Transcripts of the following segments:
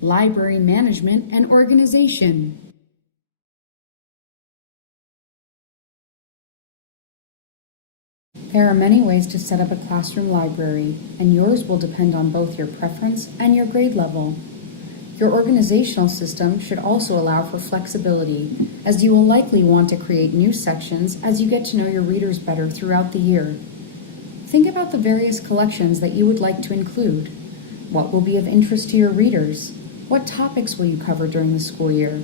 library management and organization. There are many ways to set up a classroom library, and yours will depend on both your preference and your grade level. Your organizational system should also allow for flexibility, as you will likely want to create new sections as you get to know your readers better throughout the year. Think about the various collections that you would like to include. What will be of interest to your readers? What topics will you cover during the school year?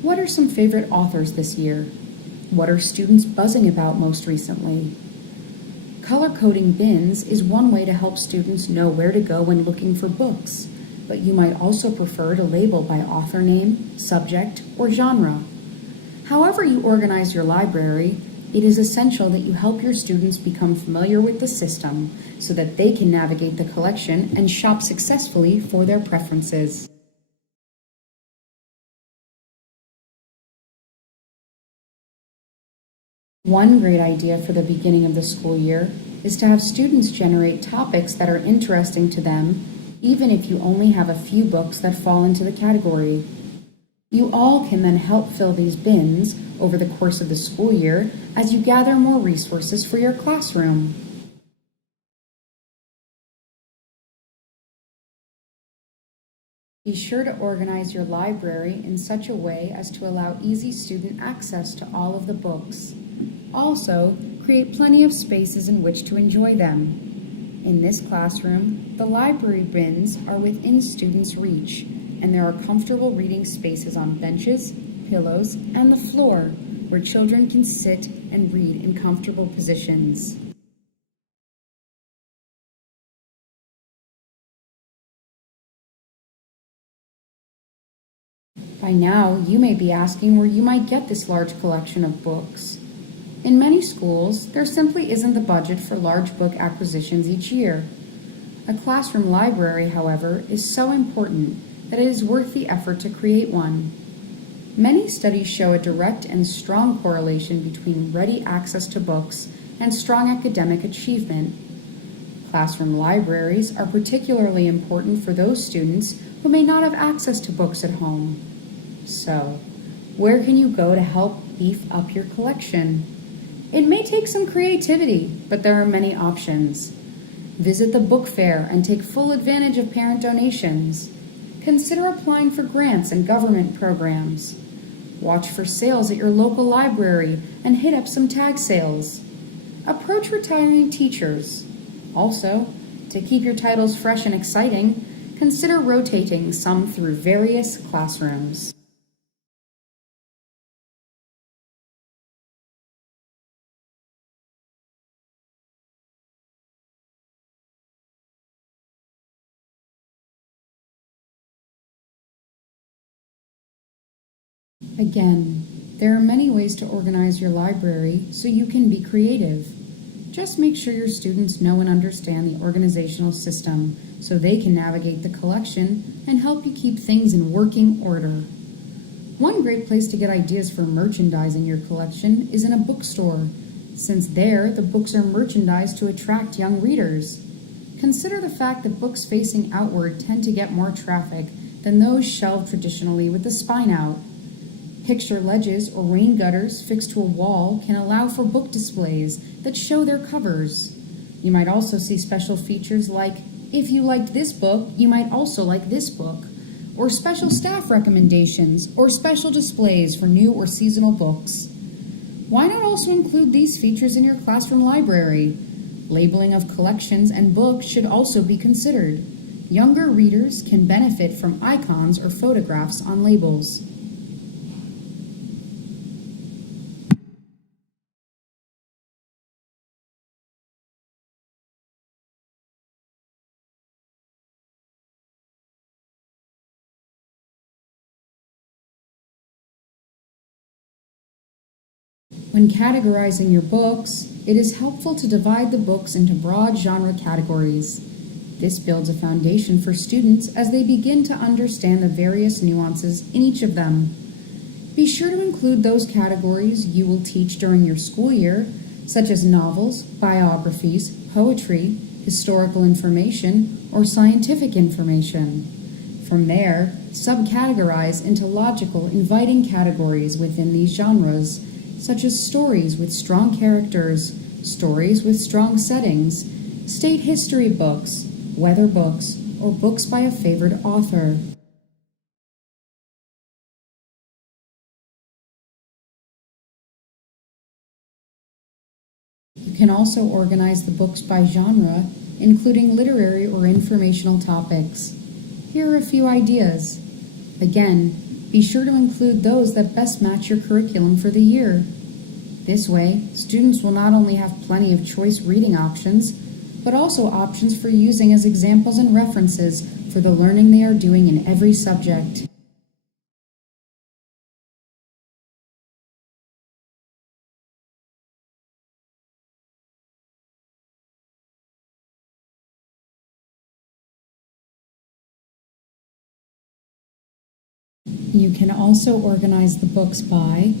What are some favorite authors this year? What are students buzzing about most recently? Color-coding bins is one way to help students know where to go when looking for books, but you might also prefer to label by author name, subject, or genre. However you organize your library, it is essential that you help your students become familiar with the system so that they can navigate the collection and shop successfully for their preferences. One great idea for the beginning of the school year is to have students generate topics that are interesting to them, even if you only have a few books that fall into the category. You all can then help fill these bins over the course of the school year as you gather more resources for your classroom. Be sure to organize your library in such a way as to allow easy student access to all of the books. Also, create plenty of spaces in which to enjoy them. In this classroom, the library bins are within students' reach, and there are comfortable reading spaces on benches, pillows, and the floor where children can sit and read in comfortable positions. By now, you may be asking where you might get this large collection of books. In many schools, there simply isn't the budget for large book acquisitions each year. A classroom library, however, is so important that it is worth the effort to create one. Many studies show a direct and strong correlation between ready access to books and strong academic achievement. Classroom libraries are particularly important for those students who may not have access to books at home. So, where can you go to help beef up your collection? It may take some creativity, but there are many options. Visit the book fair and take full advantage of parent donations. Consider applying for grants and government programs. Watch for sales at your local library and hit up some tag sales. Approach retiring teachers. Also, to keep your titles fresh and exciting, consider rotating some through various classrooms. Again, there are many ways to organize your library so you can be creative. Just make sure your students know and understand the organizational system so they can navigate the collection and help you keep things in working order. One great place to get ideas for merchandising your collection is in a bookstore, since there the books are merchandised to attract young readers. Consider the fact that books facing outward tend to get more traffic than those shelved traditionally with the spine out. Picture ledges or rain gutters fixed to a wall can allow for book displays that show their covers. You might also see special features like, if you liked this book, you might also like this book, or special staff recommendations or special displays for new or seasonal books. Why not also include these features in your classroom library? Labeling of collections and books should also be considered. Younger readers can benefit from icons or photographs on labels. When categorizing your books, it is helpful to divide the books into broad genre categories. This builds a foundation for students as they begin to understand the various nuances in each of them. Be sure to include those categories you will teach during your school year, such as novels, biographies, poetry, historical information, or scientific information. From there, subcategorize into logical, inviting categories within these genres, such as stories with strong characters, stories with strong settings, state history books, weather books, or books by a favorite author. You can also organize the books by genre, including literary or informational topics. Here are a few ideas. Again, be sure to include those that best match your curriculum for the year. This way, students will not only have plenty of choice reading options, but also options for using as examples and references for the learning they are doing in every subject. You can also organize the books by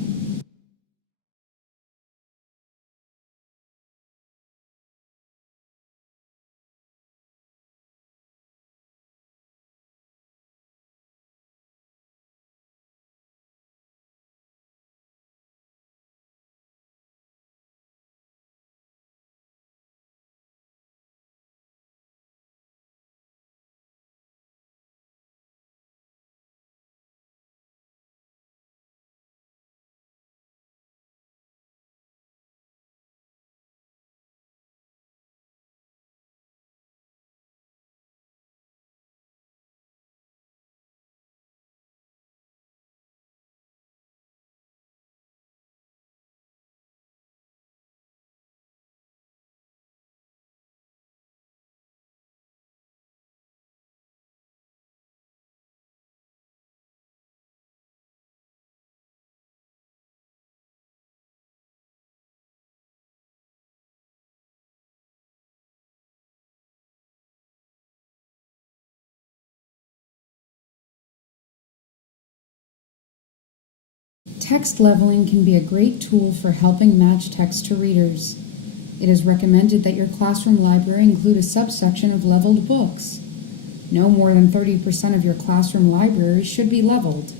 text leveling can be a great tool for helping match text to readers. It is recommended that your classroom library include a subsection of leveled books. No more than 30% of your classroom library should be leveled.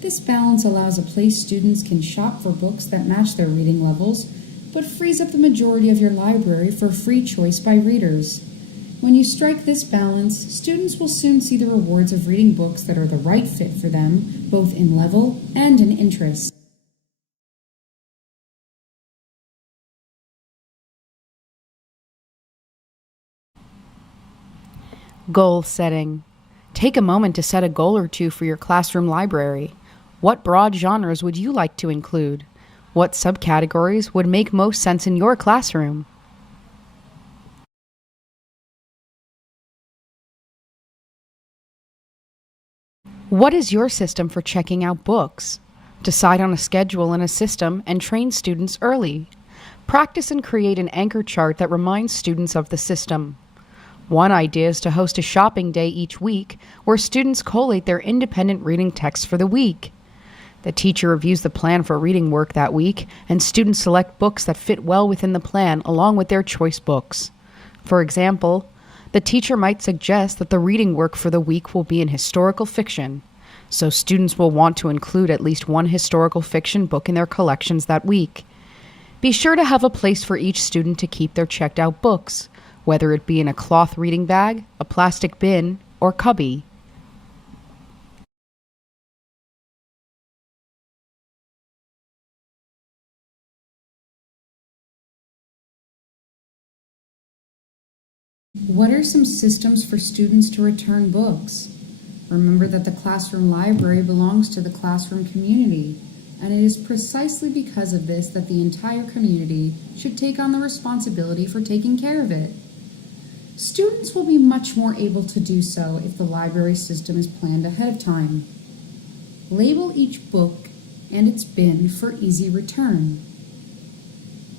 This balance allows a place students can shop for books that match their reading levels, but frees up the majority of your library for free choice by readers. When you strike this balance, students will soon see the rewards of reading books that are the right fit for them, both in level and in interest. Goal setting. Take a moment to set a goal or two for your classroom library. What broad genres would you like to include? What subcategories would make most sense in your classroom? What is your system for checking out books? Decide on a schedule and a system and train students early. Practice and create an anchor chart that reminds students of the system. One idea is to host a shopping day each week where students collate their independent reading texts for the week. The teacher reviews the plan for reading work that week, and students select books that fit well within the plan along with their choice books. For example, the teacher might suggest that the reading work for the week will be in historical fiction, so students will want to include at least one historical fiction book in their collections that week. Be sure to have a place for each student to keep their checked out books, whether it be in a cloth reading bag, a plastic bin, or cubby. What are some systems for students to return books? Remember that the classroom library belongs to the classroom community, and it is precisely because of this that the entire community should take on the responsibility for taking care of it. Students will be much more able to do so if the library system is planned ahead of time. Label each book and its bin for easy return.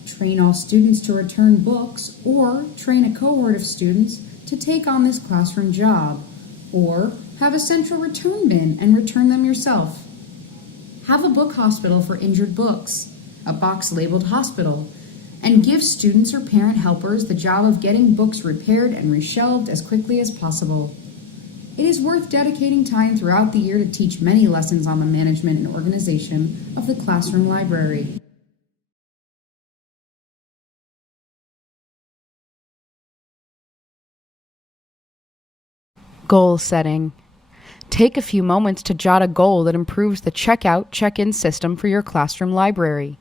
Train all students to return books, or train a cohort of students to take on this classroom job, or have a central return bin and return them yourself. Have a book hospital for injured books, a box labeled hospital, and give students or parent helpers the job of getting books repaired and reshelved as quickly as possible. It is worth dedicating time throughout the year to teach many lessons on the management and organization of the classroom library. Goal setting. Take a few moments to jot a goal that improves the checkout, check-in system for your classroom library.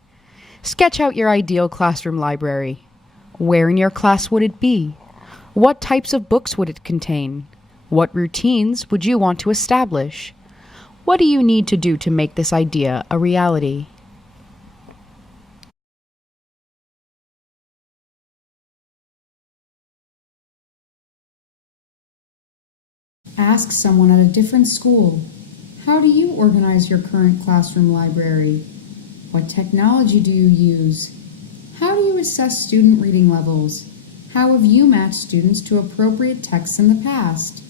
Sketch out your ideal classroom library. Where in your class would it be? What types of books would it contain? What routines would you want to establish? What do you need to do to make this idea a reality? Ask someone at a different school, how do you organize your current classroom library? What technology do you use? How do you assess student reading levels? How have you matched students to appropriate texts in the past?